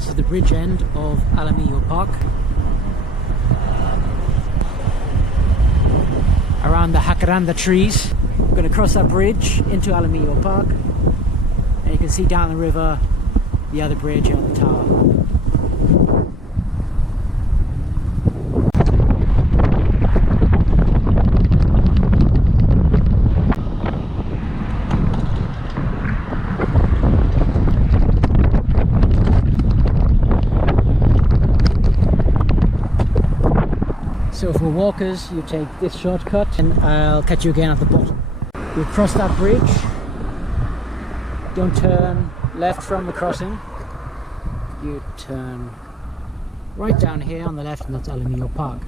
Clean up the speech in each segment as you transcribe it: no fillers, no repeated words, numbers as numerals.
This is the bridge end of Alamillo Park. Around the jacaranda trees. We're going to cross that bridge into Alamillo Park. And you can see down the river the other bridge on the tower. So for walkers, you take this shortcut and I'll catch you again at the bottom. You cross that bridge, don't turn left from the crossing, you turn right down here on the left and that's Alamillo Park.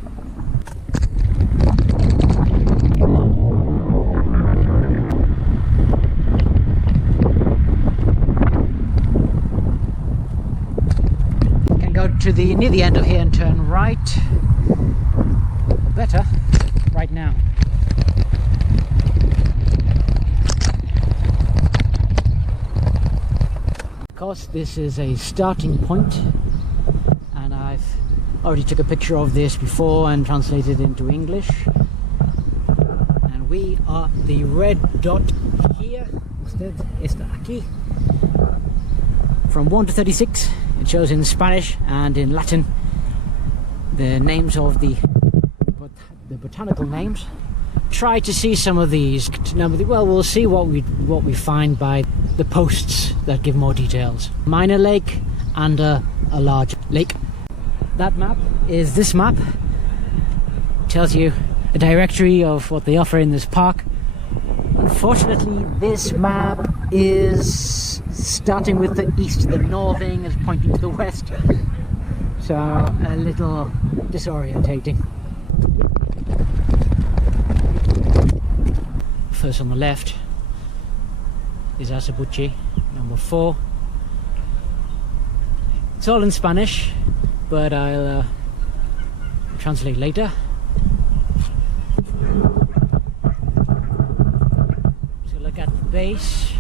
You can go to near the end of here and turn right. Better right now. Of course, this is a starting point, and I've already took a picture of this before and translated it into English. And we are the red dot here. Usted está aquí. From 1 to 36, it shows in Spanish and in Latin the names of the botanical names. Try to see some of these. Well, we'll see what we find by the posts that give more details. Minor lake and a large lake. That map is this map. Tells you a directory of what they offer in this park. Unfortunately, this map is starting with the east. The northing is pointing to the west, so a little disorientating. First on the left is Asabuche, number 4. It's all in Spanish, but I'll translate later. So look at the base.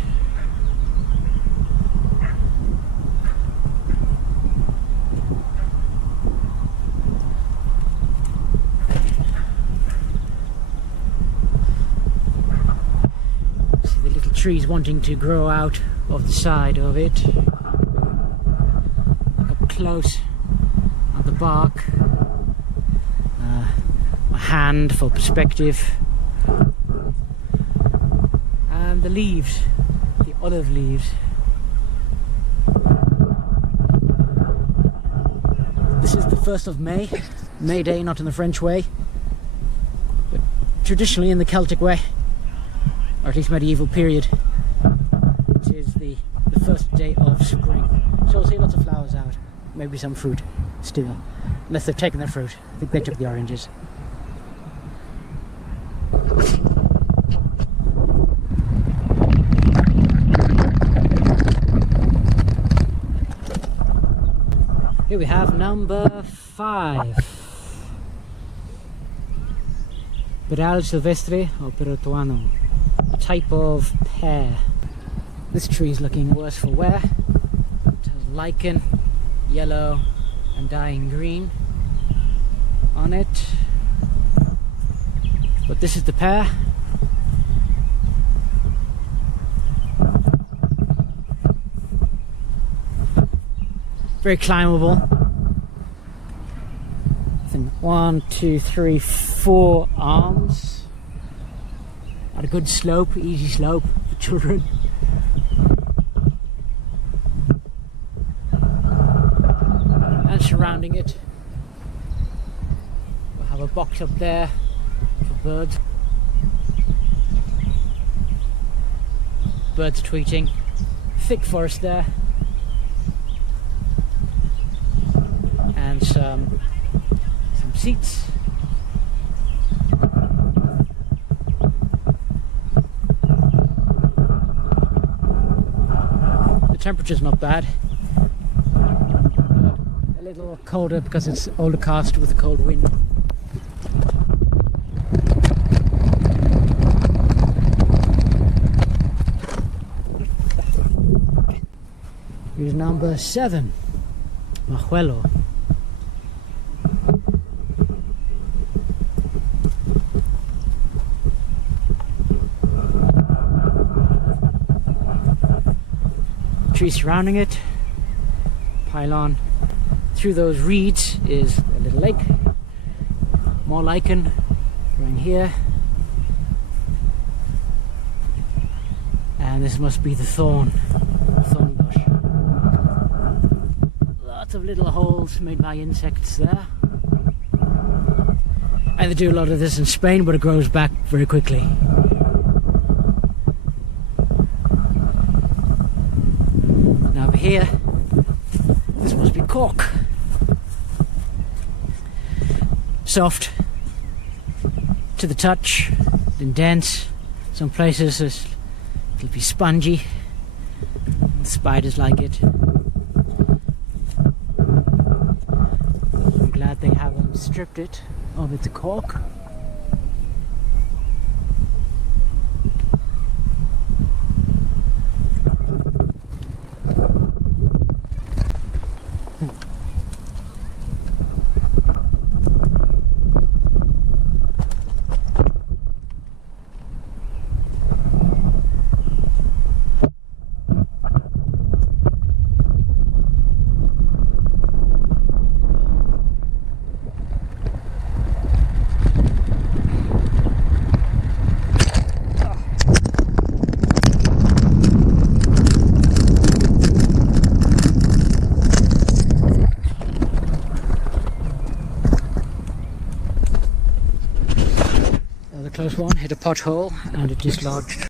Trees wanting to grow out of the side of it. Look up close at the bark. My hand for perspective. And the leaves, the olive leaves. This is the 1st of May. May Day, not in the French way, but traditionally in the Celtic way. Or at least medieval period. It is the first day of spring. So we'll see lots of flowers out. Maybe some fruit still. Unless they've taken their fruit. I think they took the oranges. Here we have number 5. Peral silvestre or perotuano. A type of pear. This tree is looking worse for wear. It has lichen, yellow and dying green on it. But this is the pear. Very climbable. I think 1, 2, 3, 4 arms. At a good slope, easy slope for children. And surrounding it, we'll have a box up there for birds. Birds tweeting. Thick forest there. And some seats. Temperature's not bad. A little colder because it's older cast with a cold wind. Here's number 7. Majuelo. Trees surrounding it, pylon. Through those reeds is a little lake, more lichen growing here, and this must be the thorn bush. Lots of little holes made by insects there, and they do a lot of this in Spain, but it grows back very quickly. Now over here, this must be cork. Soft to the touch and dense. Some places it'll be spongy. The spiders like it. I'm glad they haven't stripped it of its cork. Close one, hit a pothole and it dislodged.